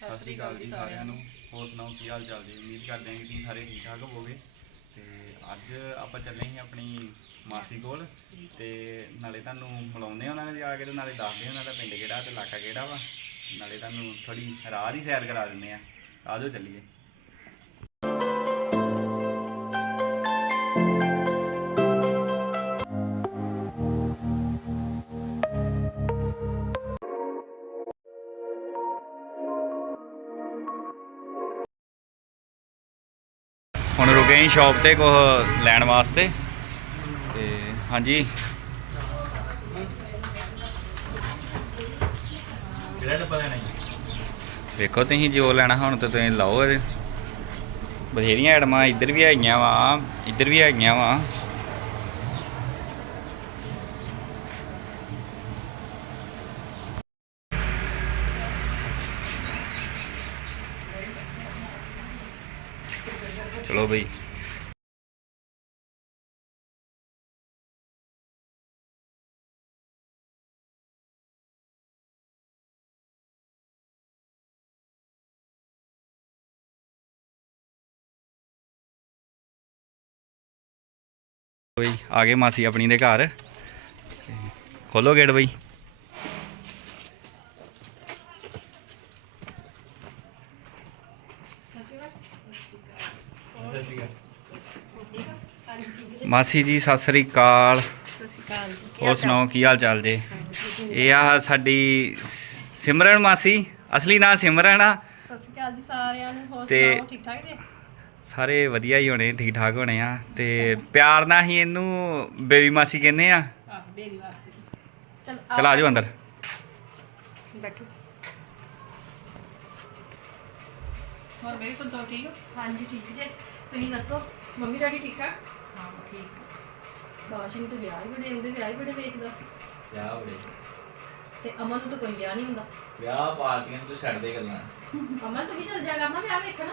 ਸਤਿ ਸ਼੍ਰੀ ਅਕਾਲ ਜੀ ਸਾਰਿਆਂ ਨੂੰ। ਹੋਰ ਸੁਣਾਓ ਕੀ ਹਾਲ ਚਾਲ ਜੀ? ਉਮੀਦ ਕਰਦੇ ਹਾਂ ਕਿ ਤੁਸੀਂ ਸਾਰੇ ਠੀਕ ਠਾਕ ਹੋਵੋਗੇ। ਤੇ ਅੱਜ ਆਪਾਂ ਚੱਲੇ ਹਾਂ ਆਪਣੀ ਮਾਸੀ ਕੋਲ। ਤੇ ਨਾਲੇ ਤੁਹਾਨੂੰ ਮਿਲਾਉਂਦੇ ਹਾਂ ਉਹਨਾਂ ਨੇ ਜਾ ਕੇ ਤੇ ਨਾਲੇ ਦੱਸਦੇ ਹਾਂ ਉਹਨਾਂ ਦਾ ਪਿੰਡ ਕਿਹੜਾ ਤੇ ਇਲਾਕਾ ਕਿਹੜਾ ਵਾ। ਨਾਲੇ ਤੁਹਾਨੂੰ ਥੋੜੀ ਰਾਹ ਦੀ ਸੈਰ ਕਰਾ ਦਿੰਦੇ ਆ ਆਜੋ ਚੱਲੀਏ। ਹਾਂ ਸ਼ਾਪ ਤੇ ਕੁਝ ਲੈਣ ਵਾਸਤੇ। ਤੇ ਹਾਂਜੀ। ਕਿਹੜਾ ਡੱਬਾ ਲੈਣਾ ਜੀ? ਵੇਖੋ ਤੁਸੀਂ ਜੋ ਲੈਣਾ ਹੁਣ ਤੇ ਤੁਸੀਂ ਲਾਓ ਇਹਦੇ। ਬਥੇਰੀਆਂ ਐਡਮਾਂ ਇੱਧਰ ਵੀ ਹੈਗੀਆਂ ਵਾ ਇੱਧਰ ਵੀ ਹੈਗੀਆਂ ਵਾ। ਚਲੋ ਬਈ। ਬਈ ਆ ਗਏ ਮਾਸੀ ਆਪਣੀ ਦੇ ਘਰ। ਤੇ ਖੋਲੋ ਗੇਟ ਬਈ। ਮਾਸੀ ਜੀ ਸਤਿ ਸ੍ਰੀ ਅਕਾਲ। ਸਤਿ ਸ਼੍ਰੀ ਅਕਾਲ ਜੀ। ਹੋਰ ਸੁਣਾਓ ਕੀ ਹਾਲ ਚਾਲ ਜੇ? ਇਹ ਆ ਸਾਡੀ ਸਿਮਰਨ ਮਾਸੀ ਅਸਲੀ ਨਾਂ ਸਿਮਰਨ ਆ। ਸਤਿ ਸ਼੍ਰੀ ਅਕਾਲ ਜੀ ਸਾਰਿਆਂ ਨੂੰ ਹੋਰ ਤੇ- ਸੁਣਾਓ ਠੀਕ ਠਾਕ ਜੀ? ਸਾਰੇ ਵਧੀਆ ਹੀ ਹੋਣੇ ਠੀਕ ਠਾਕ ਹੋਣੇ ਆ। ਤੇ ਪਿਆਰ ਨਾਲ ਹੀ ਇਹਨੂੰ ਬੇਬੀ ਮਾਸੀ ਕਹਿੰਦੇ ਆ। ਆਹ ਬੇਬੀ ਵਾਸਤੇ ਚਲ ਚਲ ਆਜੋ ਅੰਦਰ। ਬੈਠੋ। ਹੋਰ ਮੇਰੀ ਸੰਤੋਖ ਠੀਕ? ਹੋ ਹਾਂਜੀ ਠੀਕ ਜੇ। ਤੁਸੀਂ ਦੱਸੋ ਮੰਮੀ ਡੈਡੀ ਠੀਕ ਠਾਕ? ਹਾਂ ਠੀਕ। ਬਾਸ਼ਿੰਗ ਤੇ ਵਿਆਹ ਹੀ ਬੜੇ ਉਹਦੇ ਵਿਆਹ ਹੀ ਬੜੇ ਵੇਖਦਾ। ਵਿਆਹ ਬੜੇ। ਤੇ ਅਮਨ ਨੂੰ ਤਾਂ ਕੋਈ ਵਿਆਹ ਨਹੀਂ ਹੁੰਦਾ। ਵਿਆਹ ਪਾਰਟੀਆਂ ਤੋਂ ਛੱਡ ਦੇ ਗੱਲਾਂ। ਅਮਨ ਤੂੰ ਵੀ ਚੱਲ ਜਾ ਕਰਨਾ ਵਿਆਹ ਵੇਖਣਾ?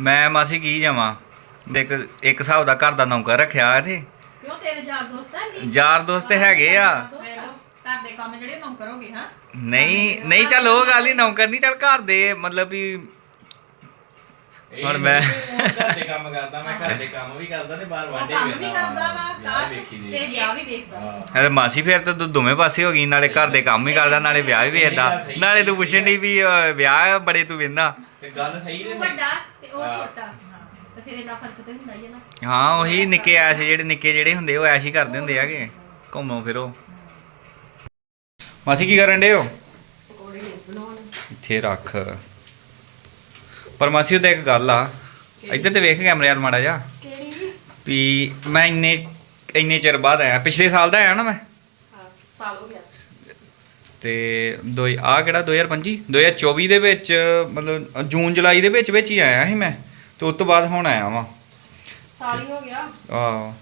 ਮੈਂ ਮਾਸੀ ਕੀ ਜਾਵਾਂ? ਦੇਖ ਇੱਕ ਹਿਸਾਬ ਦਾ ਘਰ ਦਾ ਨੌਕਰ ਰੱਖਿਆ ਇਥੇ। ਕਿਉਂ ਤੇਰੇ ਯਾਰ ਦੋਸਤ ਹੈ ਨਹੀਂ ਯਾਰ ਦੋਸਤ ਹੈਗੇ ਆ। ਘਰ ਦੇ ਕੰਮ ਜਿਹੜੇ ਨੌ ਕਰੋਗੇ ਹਾਂ। ਨਹੀਂ ਨਹੀਂ ਚੱਲ ਉਹ ਗੱਲ ਹੀ ਨੌਕਰ ਨਹੀਂ ਚੱਲ ਘਰ ਦੇ ਮਤਲਬ ਵੀ ਹੁਣ ਮੈਂ ਘਰ ਦੇ ਕੰਮ ਕਰਦਾ ਮੈਂ ਘਰ ਦੇ ਕੰਮ ਵੀ ਕਰਦਾ ਤੇ ਬਾਹਰ ਵਾਂਡੇ ਕੰਮ ਵੀ ਕਰਦਾ ਵਾ ਕਾਸ਼ ਤੇ ਵਿਆਹ ਵੀ ਵੇਖਦਾ। ਇਹ ਤਾਂ ਮਾਸੀ ਫਿਰ ਤਾਂ ਤੂੰ ਦੋਵੇਂ ਪਾਸੇ ਹੋ ਗਈ ਨਾਲੇ ਘਰ ਦੇ ਕੰਮ ਹੀ ਕਰਦਾ ਨਾਲੇ ਵਿਆਹ ਵੀ ਵੇਖਦਾ। ਨਾਲੇ ਤੂੰ ਪੁੱਛਣ ਦੀ ਵੀ ਵਿਆਹ ਬੜੇ ਤੂੰ ਵੇਂਦਾ ਤੇ ਗੱਲ ਸਹੀ ਹੈ। ਵੱਡਾ ਤੇ ਉਹ ਹਾਂ। ਛੋਟਾ ਤੇ ਫਿਰ ਇਹਨਾਂ ਫ਼ਰਕ ਤੇ ਹੁੰਦਾ ਹੀ ਹੈ ਨਾ। ਹਾਂ ਉਹੀ ਨਿੱਕੇ ਐਸ਼ ਜਿਹੜੇ ਨਿੱਕੇ ਜਿਹੜੇ ਹੁੰਦੇ ਉਹ ਐਸ਼ ਹੀ ਕਰਦੇ ਹੁੰਦੇ ਆਗੇ ਘੁੰਮੋ ਫਿਰੋ। ਮਾਸੀ ਕੀ ਕਰਨ ਡੇ ਹੋ? ਪਕੌੜੇ ਨੇ ਬਣਾਉਣ। ਇੱਥੇ ਰੱਖ। ਪਰ ਮਾਸੀ ਉਹਦਾ ਇੱਕ ਗੱਲ ਆ। ਇੱਧਰ ਤੇ ਵੇਖ ਕੈਮਰੇ ਵਾਲ ਮਾੜਾ ਜਾ ਕਿਹੜੀ ਵੀ ਮੈਂ ਇੰਨੇ ਇੰਨੇ ਚਿਰ ਬਾਅਦ ਆਇਆ। ਪਿਛਲੇ ਸਾਲ ਦਾ ਆਇਆ ਨਾ ਮੈਂ? ਹਾਂ ਸਾਲ ਹੋ ਗਿਆ ਤੇ ਦੋ ਆ ਕਿਹੜਾ 2025 2024 ਦੇ ਵਿੱਚ ਮਤਲਬ ਜੂਨ ਜੁਲਾਈ ਦੇ ਵਿੱਚ ਵਿੱਚ ਹੀ ਆਇਆ ਸੀ ਮੈਂ। ਤੇ ਉਸ ਤੋਂ ਬਾਅਦ ਹੁਣ ਆਇਆ ਵਾਂ। ਸਾਲ ਹੀ ਹੋ ਗਿਆ। ਆਹ।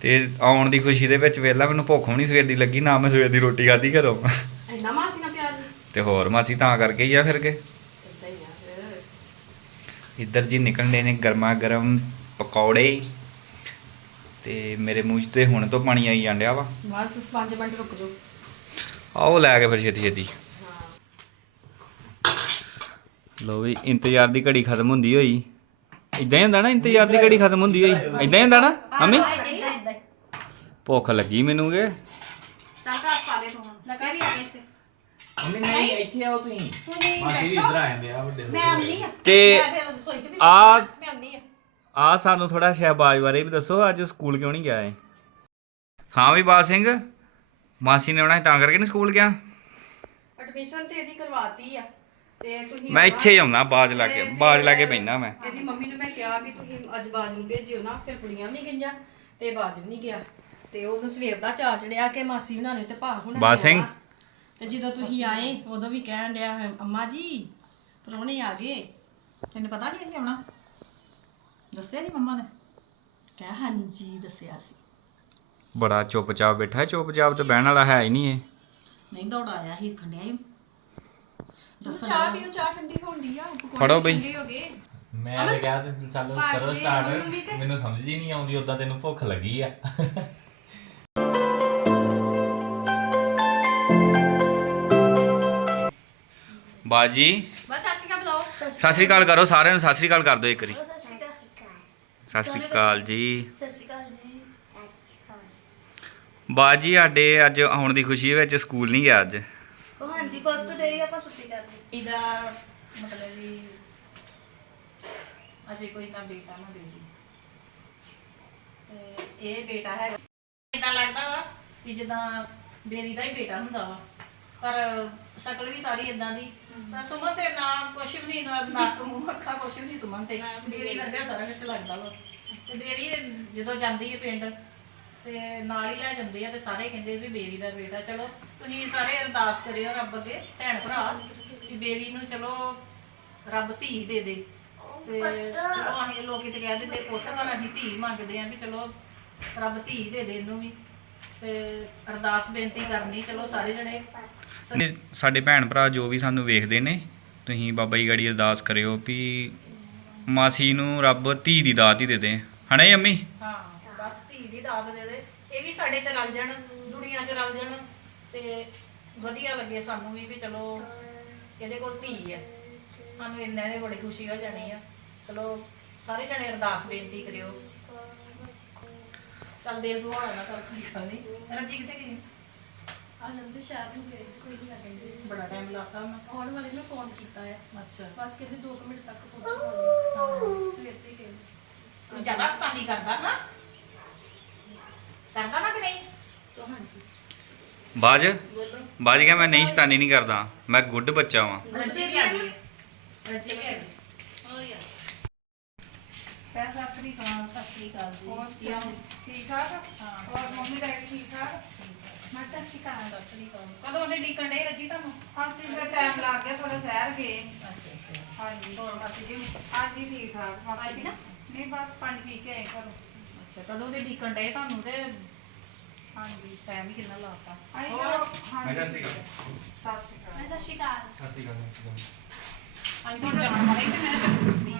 ਤੇ ਆਉਣ ਦੀ ਖੁਸ਼ੀ ਦੇ ਵਿੱਚ ਵੇਲਾ ਮੈਨੂੰ ਭੁੱਖ ਵੀ ਨਹੀਂ ਸਵੇਰ ਦੀ ਲੱਗੀ ਨਾ ਮੈਂ ਸਵੇਰ ਦੀ ਰੋਟੀ ਖਾਧੀ ਘਰੋਂ। ਇੰਨਾ ਮਾਸੀ ਨਾਲ ਪਿਆਰ? ਤੇ ਹੋਰ ਮਾਸੀ ਤਾਂ ਕਰਕੇ ਹੀ ਆ ਫਿਰ ਕੇ। ਇੱਧਰ ਜੀ ਨਿਕਲਣੇ ਨੇ ਗਰਮਾ ਗਰਮ ਪਕੌੜੇ ਤੇ ਮੇਰੇ ਮੂੰਹ 'ਚ ਤੇ ਹੁਣ ਤੋਂ ਪਾਣੀ ਆਈ ਜਾਂਦਿਆ ਵਾ। ਬਸ 5 ਮਿੰਟ ਰੁਕ ਜਾਓ। ਆਓ ਲੈ ਕੇ ਫਿਰ ਛੇਤੀ ਛੇਤੀ। ਹਾਂ ਲੋ ਵੀ ਇੰਤਜ਼ਾਰ ਦੀ ਘੜੀ ਖਤਮ ਹੁੰਦੀ ਹੋਈ। ਇਦਾਂ ਹੀ ਹੁੰਦਾ ਨਾ ਇੰਤਜ਼ਾਰ ਦੀ ਘੜੀ ਖਤਮ ਹੁੰਦੀ ਹੋਈ। ਇਦਾਂ ਹੀ ਹੁੰਦਾ ਨਾ ਮੰਮੀ ਭੁੱਖ ਲੱਗੀ ਮੈਨੂੰ ਕੇ ਚੱਲ ਘਰ ਪਾ ਦੇ ਤੂੰ ਹੁਣ ਲਗਾ ਵੀ ਆਏ ਤੇ ਮੰਮੀ ਨਹੀਂ ਇੱਥੇ ਆਓ ਤੁਸੀਂ। ਮਾਸੀ ਵੀ ਇੱਧਰ ਆ ਜਾਂਦੇ ਆ ਵੱਡੇ ਮੈਂ ਆਉਂਦੀ ਆ। ਤੇ ਮੈਂ ਫਿਰ ਰਸੋਈ 'ਚ ਵੀ ਆ ਮੈਂ ਆਉਂਦੀ ਆ। ਆ ਸਾਨੂੰ ਥੋੜਾ ਸ਼ਹਿਬਾਜ਼ ਬਾਰੇ ਵੀ ਦੱਸੋ ਅੱਜ ਸਕੂਲ ਕਿਉਂ ਨਹੀਂ ਗਿਆ ਏ ਹਾਂ ਵੀ ਬਾਦ ਸਿੰਘ ਮਾਸੀ ਨੇ ਆਉਣਾ ਸੀ ਤਾਂ ਕਰਕੇ ਨਹੀਂ ਸਕੂਲ ਗਿਆ? ਐਡਮਿਸ਼ਨ ਤੇ ਇਹਦੀ ਕਰਵਾਤੀ ਆ। ਤੇ ਤੁਸੀਂ ਮੈਂ। ਇੱਥੇ ਹੀ ਆਉਣਾ ਬਾਜ ਲਾ ਕੇ ਬਾਜ ਲਾ ਕੇ ਫਿਰ ਬੈਠਾ ਮੈਂ। ਇਹਦੀ ਮੰਮੀ ਨੂੰ ਮੈਂ ਕਿਹਾ ਵੀ ਤੁਸੀਂ ਅੱਜ ਬਾਜ ਨੂੰ ਭੇਜਿਓ ਨਾ ਫਿਰ ਕੁੜੀਆਂ ਵੀ ਨਹੀਂ ਗਈਆਂ ਤੇ ਬਾਜ ਵੀ ਨਹੀਂ ਗਿਆ। ਤੇ ਉਹਨੂੰ ਸਵੇਰ ਦਾ ਚਾਅ ਚੜਿਆ ਕਿ ਮਾਸੀ ਹੁਣਾਂ ਨੇ ਤੇ ਭਾ ਹੁਣਾਂ ਨੇ ਬਾਜ ਸਿੰਘ। ਆਉਣਾ। ਤੇ ਜਦੋਂ ਤੁਸੀਂ ਆਏ ਉਦੋਂ ਵੀ ਕਹਿਣ ਡਿਆ ਹੈ, ਅੰਮਾ ਜੀ ਪ੍ਰਾਹੁਣੇ ਆ ਗਏ। ਤੈਨੂੰ ਪਤਾ ਨਹੀਂ ਅਸੀਂ ਆਉਣਾ ਦੱਸਿਆ ਨਹੀਂ ਮੰਮਾ ਨੇ। ਕਹਿ ਹਾਂਜੀ ਦੱਸਿਆ ਸੀ। ਬੜਾ ਚੁੱਪਚਾਪ ਬੈਠਾ ਹੈ ਚੁੱਪਚਾਪ ਤੇ ਬਹਿਣ ਵਾਲਾ ਹੈ ਹੀ ਨਹੀਂ ਇਹ। ਨਹੀਂ ਦੌੜ ਆਇਆ ਸੀ ਖੰਡਿਆ ਹੀ ਤੁਸੀਂ ਚਾਹ ਪੀਓ ਚਾਹ ਠੰਡੀ ਹੋਣੀ ਆ ਪਕੌੜੇ ਫੜੋ ਬਈ। ਠੰਡੇ ਹੋ ਗਏ। ਮੈਂ ਤਾਂ ਕਿਹਾ ਤੇ ਭਾਗ ਕਰੋ ਸਟਾਰਟ ਉਹਨੂੰ ਵੀ ਤੇ- ਮੈਨੂੰ ਸਮਝ ਹੀ ਨਹੀਂ ਆਉਂਦੀ ਉਦਾਂ ਤੈਨੂੰ ਭੁੱਖ ਲੱਗੀ ਆ। ਬਾਜੀ। ਬਸ ਸਤਿ ਸ਼੍ਰੀ ਸਤਿ ਸ਼੍ਰੀ ਅਕਾਲ ਕਰੋ ਸਾਰਿਆਂ ਨੂੰ ਸਤਿ ਸ਼੍ਰੀ ਅਕਾਲ ਕਰ ਦਿਓ ਇੱਕ ਵਾਰੀ। ਸਤਿ ਸ਼੍ਰੀ ਅਕਾਲ। ਜੀ। ਸਤਿ ਸ਼੍ਰੀ ਅਕਾਲ ਜੀ। ਬਾਜੀ ਸਾਡੇ ਅੱਜ ਆਉਣ ਦੀ ਖੁਸ਼ੀ ਵਿੱਚ ਸਕੂਲ ਨਹੀਂ ਗਿਆ ਅੱਜ। ਉਹ ਹਾਂਜੀ ਫਸਟ ਡੇ ਆਪਾਂ ਛੁੱਟੀ ਕਰ ਦਿੱਤੀ ਇਹਦਾ ਮਤਲਬ ਵੀ ਅਜੇ ਕੋਈ ਨਾ ਬੇਟਾ ਨਾ ਬੇਟੀ। ਤੇ ਇਹ ਬੇਟਾ ਹੈਗਾ। ਬੇਟਾ ਲੱਗਦਾ ਵਾ ਵੀ ਜਿੱਦਾਂ ਬੇਰੀ ਦਾ ਹੀ ਬੇਟਾ ਹੁੰਦਾ ਵਾ। ਪਰ ਸ਼ਕਲ ਵੀ ਸਾਰੀ ਇਦਾਂ ਦੀ ਤਾਂ ਸੁਮਨ ਤੇ ਨਾ ਕੁਛ ਵੀ ਨਹੀਂ ਨਾ ਨੱਕ ਮੂੰਹ ਅੱਖਾਂ ਕੁਛ ਵੀ ਨਹੀਂ ਸੁਮਨ ਤੇ। ਬੇਰੀ ਵਰਗਾ ਸਾਰਾ ਕੁਝ ਲੱਗਦਾ ਵਾ। ਤੇ ਬੇਰੀ ਜਦੋਂ ਜਾਂਦੀ ਹੈ ਪਿੰਡ ਤੇ ਨਾਲ ਹੀ ਲੈ ਜਾਂਦੇ ਆ ਤੇ ਸਾਰੇ ਕਹਿੰਦੇ ਵੀ ਬੇਬੀ ਦਾ ਬੇਟਾ ਚਲੋ ਤੁਸੀਂ ਸਾਰੇ ਅਰਦਾਸ ਕਰਿਓ ਰੱਬ ਅੱਗੇ ਭੈਣ ਭਰਾ ਵੀ ਬੇਬੀ ਨੂੰ ਚਲੋ ਰੱਬ ਧੀ ਦੇ ਦੇ। ਤੇ ਚਲੋ ਅਸੀਂ ਲੋਕੀ ਤੇ ਕਹਿ ਦਿੰਦੇ ਪੁੱਤ ਪਰ ਅਸੀਂ ਧੀ ਮੰਗਦੇ ਆ ਵੀ ਚਲੋ ਰੱਬ ਧੀ ਦੇ ਦੇ ਇਹਨੂੰ ਵੀ। ਤੇ ਅਰਦਾਸ ਬੇਨਤੀ ਕਰਨੀ ਚਲੋ ਸਾਰੇ ਜਣੇ। ਸਾਡੇ ਭੈਣ ਭਰਾ ਜੋ ਵੀ ਸਾਨੂੰ ਵੇਖਦੇ ਨੇ, ਤੁਸੀਂ ਬਾਬਾ ਜੀ ਗੜੀ ਅਰਦਾਸ ਕਰਿਓ ਵੀ ਮਾਸੀ ਨੂੰ ਰੱਬ ਧੀ ਦੀ ਦਾਤ ਹੀ ਦੇ ਦੇ। ਹਨਾ ਜੀ ਹਾਂ, ਬਸ ਧੀ ਦੀ ਦਾਤ ਦੇ ਦੇ। ਇਹ ਵੀ ਸਾਡੇ ਚ ਰਲ ਜਾਣ, ਦੁਨੀਆ ਚ ਰਲ ਜਾਣ ਤੇ ਵਧੀਆ ਲੱਗੇ ਸਾਨੂੰ ਵੀ ਵੀ ਚਲੋ ਇਹਦੇ ਕੋਲ ਧੀ ਹੈ। ਸਾਨੂੰ ਇੰਨਾ ਨੇ ਬੜੀ ਖੁਸ਼ੀ ਹੋ ਜਾਣੀ ਆ। ਚਲੋ ਸਾਰੇ ਜਣੇ ਅਰਦਾਸ ਬੇਨਤੀ ਕਰਿਓ। ਚੱਲ ਦੇਰ ਦੁਆ ਨਾ ਕਰ ਕੋਈ ਗੱਲ ਨਹੀਂ ਰੱਜੀ ਕਿੱਥੇ ਗਈ? ਆ ਜਾਂਦੇ ਸ਼ਾਇਦ ਨੂੰ ਗਏ ਕੋਈ ਨਹੀਂ ਆ ਜਾਂਦੇ। ਬੜਾ ਟਾਈਮ ਲਾਤਾ ਉਹਨਾਂ। ਆਉਣ ਵਾਲੇ ਨੂੰ ਫੋਨ ਕੀਤਾ ਹੈ ਅੱਛਾ। ਬਸ ਕਹਿੰਦੇ 2 ਮਿੰਟ ਤੱਕ ਪਹੁੰਚਾਂਗੇ ਸਵੇਰ ਤੇ ਗਏ। ਤੂੰ ਜ਼ਿਆਦਾ ਸਤਾਨੀ ਕਰਦਾ ਨਾ। ਕਰਦਾ ਨਾ ਕਿ ਨਹੀਂ? ਤਾਂ ਹਾਂਜੀ। ਬਾਜ? ਬੋਲੋ। ਬਾਜ ਕਿਹਾ ਮੈਂ ਨਹੀਂ ਸ਼ਤਾਨੀ ਨਹੀਂ ਕਰਦਾ। ਮੈਂ ਗੁੱਡ ਬੱਚਾ ਵਾਂ। ਰੱਜੀ ਵੀ ਆ ਗਈ ਹੈ। ਰੱਜੀ ਵੀ ਆ ਗਈ ਹੋ। ਯਾਰ। ਪੈਸਾ ਸਤਿ ਅਕਾਲ ਸਤਿ ਸ੍ਰੀ ਅਕਾਲ ਜੀ। ਹੋਰ ਕੀ ਹਾਲ? ਠੀਕ ਠਾਕ ਹਾਂ ਔਰ ਮੰਮੀ ਡੈਡੀ ਠੀਕ ਠਾਕ? ਮੈਂ ਸਤਿ ਸ੍ਰੀ ਅਕਾਲ ਸਤਿ ਸ੍ਰੀ ਅਕਾਲ। ਕਦੋਂ ਉਹਨੇ ਡੀਕਣ ਡੇ ਰੱਜੀ ਤੁਹਾਨੂੰ? ਅਸੀਂ ਫਿਰ ਟਾਈਮ ਲੱਗ ਗਿਆ ਥੋੜਾ ਸ਼ਹਿਰ ਗਏ। ਅੱਛਾ ਅੱਛਾ। ਹਾਂਜੀ। ਹੋਰ ਮਾਸੀ ਜੀ? ਹਾਂਜੀ ਠੀਕ ਠਾਕ ਪੀ ਨਾ? ਨਹੀਂ ਬਸ ਪਾਣੀ ਪੀ ਕੇ ਆਏ ਘਰੋਂ। ਅੱਛਾ ਕਦੋਂ ਉਹਨੇ ਡੀਕਣ ਡੇ ਤੁਹਾਨੂੰ ਤੇ ਹਾਂਜੀ। ਟਾਈਮ ਹੀ ਕਿੰਨਾ ਲਾਤਾ? ਆਈ ਹੋਰ? ਕਰੋ। ਹਾਂਜੀ। ਸਤਿ ਸ਼੍ਰੀ ਅਕਾਲ। ਸਤਿ ਸ਼੍ਰੀ ਅਕਾਲ। ਮੈਂ ਸਤਿ ਸ਼੍ਰੀ ਅਕਾਲ। ਸਤਿ ਸ਼੍ਰੀ ਅਕਾਲ ਅੱਜ ਤੋਂ ਜਾਣ ਵਾਲੇ ਤੇ ਮੈਂ ਤਾਂ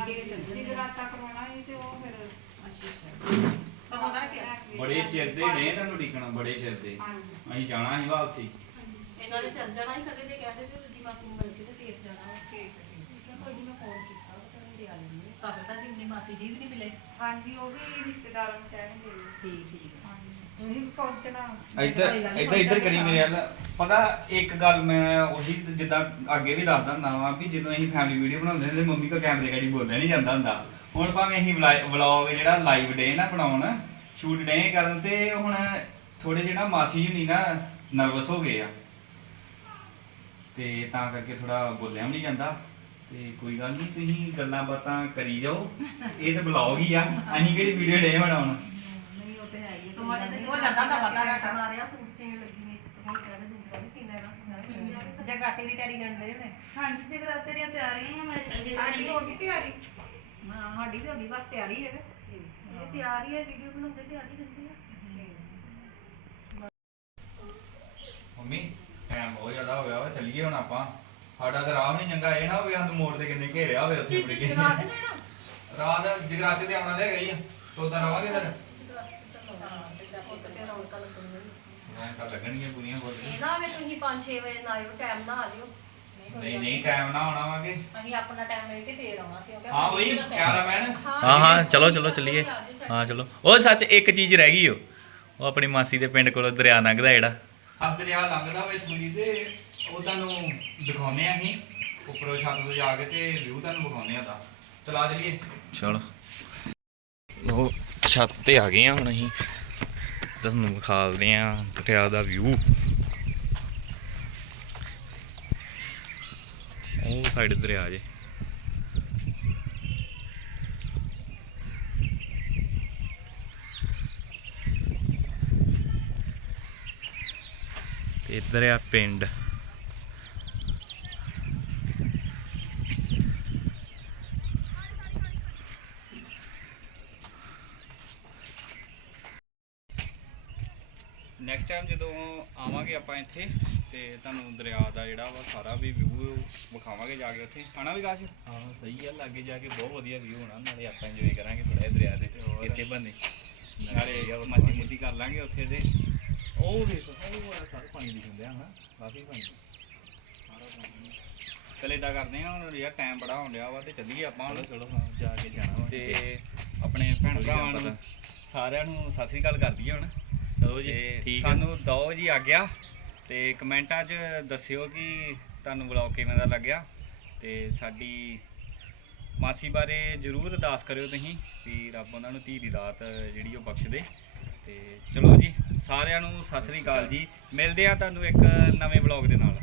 ਪੀ ਕੇ ਚੱਲ ਜੀ ਜਾਂਦੀ ਰਾਤ ਤੱਕ ਰੋਣਾ ਸੀ ਤੇ ਉਹ ਫਿਰ ਅੱਛਾ ਅੱਛਾ। ਬੜੇ ਚਿਰ ਦੇ ਨੇ ਤੁਹਾਨੂੰ ਢੀਕਣਾ ਬੜੇ ਚਿਰ ਦੇ। ਹਾਂਜੀ। ਅਸੀਂ ਜਾਣਾ ਸੀ ਵਾਪਸੀ। ਇਹਨਾਂ ਨੇ ਚੱਲ ਜਾਣਾ ਹੀ ਕਦੇ ਤੇ ਕਹਿੰਦੇ ਵੀ ਦੂਜੀ ਮਾਸੀ ਨੂੰ ਮਿਲ ਕੇ ਤੇ ਫੇਰ ਜਾਣਾ। ਠੀਕ ਹੈ, ਕੋਈ ਮੈਂ ਫੋਨ ਕੀਤਾ ਉਹ ਕਹਿੰਦੇ ਆ ਲੈਂਦੇ ਸੱਸ ਦਾ ਦੀ ਮਾਸੀ ਜੀ ਵੀ ਨਹੀਂ ਮਿਲੇ। ਹਾਂਜੀ ਉਹ ਵੀ ਰਿਸ਼ਤੇਦਾਰਾਂ ਨੂੰ ਕਹਿਣਗੇ ਠੀਕ ਠੀਕ ਹਾਂਜੀ ਤੁਸੀਂ ਪਹੁੰਚਣਾ। ਇੱਧਰ ਇੱਧਰ ਇੱਧਰ ਕਰੀ ਮੇਰੇ ਵੱਲ। ਪਤਾ ਇੱਕ ਗੱਲ ਮੈਂ ਉਹੀ ਜਿੱਦਾਂ ਅੱਗੇ ਵੀ ਦੱਸਦਾ ਹੁੰਦਾ ਵਾਂ ਵੀ ਜਦੋਂ ਅਸੀਂ ਫੈਮਿਲੀ ਵੀਡੀਓ ਬਣਾਉਂਦੇ ਹੁੰਦੇ ਮੰਮੀ ਕੋ ਕੈਮਰੇ ਗਾੜੀ ਬੋਲਿਆ ਨਹੀਂ ਜਾਂਦਾ ਹੁੰਦਾ। ਹੁਣ ਭਾਵੇਂ ਅਸੀਂ ਵਲੌਗ ਜਿਹੜਾ ਲਾਈਵ ਡੇ ਨਾ ਬਣਾਉਣ ਸ਼ੂਟ ਡੇ ਕਰਨ ਤੇ ਹੁਣ ਥੋੜੇ ਜਿਹੜਾ ਮਾਸੀ ਜੀ ਨਹੀਂ ਨਾ ਨਰਵਸ ਹੋ ਗਏ ਆ। ਤੇ ਤਾਂ ਕਰਕੇ ਥੋੜਾ ਬੋਲਿਆ ਵੀ ਨਹੀਂ ਜਾਂਦਾ। ਤੇ ਕੋਈ ਗੱਲ ਨਹੀਂ ਤੁਸੀਂ ਗੱਲਾਂ ਬਾਤਾਂ ਕਰੀ ਜਾਓ। ਇਹ ਤਾਂ ਬਲੌਗ ਹੀ ਆ। ਅਸੀਂ ਕਿਹੜੀ ਵੀਡੀਓ ਡੇ ਬਣਾਉਣ? ਨਹੀਂ ਉਹ ਤੇ ਹੈ ਹੀ ਤੁਹਾਡੇ ਤੇ ਉਹ ਜਾਂਦਾ ਹੁੰਦਾ ਪਤਾ ਨਾ ਮਾਰਿਆ ਸੂਟ ਸੀਨ ਲੱਗੀ ਨੇ ਤੁਸੀਂ ਕਹਿੰਦੇ ਦੂਸਰਾ ਵੀ ਸੀਨਾ ਹੈਗਾ ਮੈਂ ਵੀ ਸੀਨ ਲਿਆ ਜਗਰਾਤੇ ਦੀ ਤਿਆਰੀ ਕਰਨ ਦੇ ਨੇ ਹਾਂਜੀ ਜਗਰਾਤੇ ਦੀਆਂ ਤਿਆਰੀਆਂ ਮੈਂ ਸਾਡੀ ਹੋ ਗਈ ਤਿਆਰੀ। ਸਾਡੀ ਵੀ ਹੋ ਗਈ ਬਸ ਤਿਆਰੀ ਹੈ। ਇਹ ਤਿਆਰ ਹੀ ਵੀਡੀਓ ਬਣਾਉਂਦੇ ਤਿਆਰ ਰਹਿੰਦੇ ਆ। ਮੰਮੀ ਟਾਈਮ ਬਹੁਤ ਜ਼ਿਆਦਾ ਹੋ ਗਿਆ ਵਾ ਚੱਲੀਏ ਹੁਣ ਆਪਾਂ। ਸਾਡਾ ਤਾਂ ਰਾਹ ਨਹੀਂ ਚੰਗਾ ਇਹ ਨਾ ਹੋਵੇ ਸਾਨੂੰ ਮੋੜ ਤੇ ਕਿੰਨੇ ਘੇਰਿਆ ਹੋਵੇ ਉੱਥੇ ਮੁੜ ਕੇ। ਜਗਾ ਦੇ ਲੈਣਾ ਰਾਤ ਜਗਰਾਤੇ ਤੇ ਆਉਣਾ ਤੇ ਹੀ ਆ। ਤੋਦਾ ਰਵਾਂਗੇ ਫਿਰ? ਹਾਂ ਤੇ ਪੁੱਤ ਫੇਰ ਰੌਣਕਾਂ ਲੱਗਣਗੀਆਂ ਰੌਣਕਾਂ ਲੱਗਣਗੀਆਂ ਪੂਰੀਆਂ ਬੋਲ ਇਹ ਨਾ ਵੇ ਤੁਸੀਂ 5-6 ਵਜੇ ਨਾ ਆਇਓ ਟਾਈਮ ਨਾ ਆ ਜਿਓ। ਨਹੀਂ ਨਹੀਂ ਟਾਈਮ ਨਾ ਆਉਣਾ ਵਾਂਗੇ ਅਸੀਂ ਆਪਣਾ ਟਾਈਮ ਲੈ ਕੇ ਫੇਰ ਆਉਣਾ ਕਿਉਂਕਿ ਹਾਂ ਬਈ ਕੈਮਰਾਮੈਨ ਹਾਂ ਹਾਂ ਚਲੋ ਚਲੋ ਚੱਲੀਏ। ਹਾਂ ਚਲੋ। ਉਹ ਸੱਚ ਇੱਕ ਚੀਜ਼ ਰਹਿ ਗਈ ਓ ਉਹ ਆਪਣੀ ਮਾਸੀ ਦੇ ਪਿੰਡ ਕੋਲੋਂ ਦਰਿਆ ਲੰਘਦਾ ਜਿਹੜਾ। ਹੱਥ ਦਰਿਆ ਲੰਘਦਾ ਵੇ ਥੋੜੀ ਤੇ ਉਹ ਤੁਹਾਨੂੰ ਦਿਖਾਉਨੇ ਆ ਅਸੀਂ। ਉੱਪਰੋਂ ਛੱਤ ਤੋਂ ਜਾ ਕੇ ਤੇ ਵਿਊ ਤੁਹਾਨੂੰ ਵਿਖਾਉਨੇ ਆ ਦਾ ਚਲਾ ਚਲੀਏ। ਚਲੋ। ਉਹ ਛੱਤ ਤੇ ਆ ਗਏ ਆ ਹੁਣ ਅਸੀਂ। ਤੁਹਾਨੂੰ ਵਿਖਾਲਦੇ ਆ ਦਰਿਆ ਦਾ ਵਿਊ। ਉਹ ਸਾਈਡ ਦਰਿਆ ਜੇ। ਤੇ ਇੱਧਰ ਆ ਪਿੰਡ। ਨੈਕਸਟ ਟਾਈਮ ਜਦੋਂ ਆਵਾਂਗੇ ਆਪਾਂ ਇੱਥੇ ਤੇ ਤੁਹਾਨੂੰ ਦਰਿਆ ਦਾ ਜਿਹੜਾ ਵਾ ਸਾਰਾ ਵੀ ਵਿਊ ਵਿਖਾਵਾਂਗੇ ਜਾ ਕੇ ਉੱਥੇ। ਆਣਾ ਵਿਕਾਸ? ਹਾਂ ਸਹੀ ਆ। ਲਾਗੇ ਜਾ ਕੇ ਬਹੁਤ ਵਧੀਆ ਵਿਊ ਹੋਣਾ। ਨਾਲੇ ਆਪਾਂ ਇੰਜੋਏ ਕਰਾਂਗੇ ਥੋੜਾ ਦਰਿਆ ਦੇ ਇਸੇ ਬੰਨੇ ਨਾਲੇ ਮੱਛੀ ਮੁੱਛੀ ਕਰ ਲਾਂਗੇ ਉੱਥੇ ਤੇ ਉਹ ਵੇਖੋ ਉਹ ਸਾਰਾ ਪਾਣੀ ਦਿਖਣ ਡਿਆ ਹਨਾ। ਕਾਫੀ ਪਾਣੀ ਸਾਰਾ ਪਾਣੀ ਚਲ ਏਦਾਂ ਕਰਦੇ ਆ ਹੁਣ ਯਾਰ ਟਾਈਮ ਬੜਾ ਹੋਣ ਡਿਆ ਵਾ ਤੇ ਚੱਲੀਏ ਆਪਾਂ ਹੁਣ। ਚਲੋ ਹਾਂ ਜਾ ਕੇ ਜਾਣਾ ਵਾ। ਤੇ ਆਪਣੇ ਭੈਣ ਭਰਾਵਾਂ ਨੂੰ ਸਾਰਿਆਂ ਨੂੰ ਸਤਿ ਸ੍ਰੀ ਅਕਾਲ ਕਰ ਦਈਏ ਹੁਣ। ਚਲੋ ਜੀ ਤੇ ਹੈ ਸਾਨੂੰ ਦਿਓ ਜੀ ਆਗਿਆ। ਤੇ ਕਮੈਂਟਾਂ 'ਚ ਦੱਸਿਓ ਕਿ ਤੁਹਾਨੂੰ ਵਲੌਗ ਕਿਵੇਂ ਦਾ ਲੱਗਿਆ ਤੇ ਸਾਡੀ ਮਾਸੀ ਬਾਰੇ ਜਰੂਰ ਅਰਦਾਸ ਕਰਿਓ ਤੁਸੀਂ ਵੀ ਰੱਬ ਉਹਨਾਂ ਨੂੰ ਧੀ ਦੀ ਦਾਤ ਜਿਹੜੀ ਉਹ ਬਖਸ਼ ਦੇ। ਤੇ ਚਲੋ ਜੀ, ਸਾਰਿਆਂ ਨੂੰ ਸਤਿ ਸ੍ਰੀ ਅਕਾਲ ਜੀ। ਮਿਲਦੇ ਆ ਤੁਹਾਨੂੰ ਇੱਕ ਨਵੇਂ ਵਲੌਗ ਦੇ ਨਾਲ।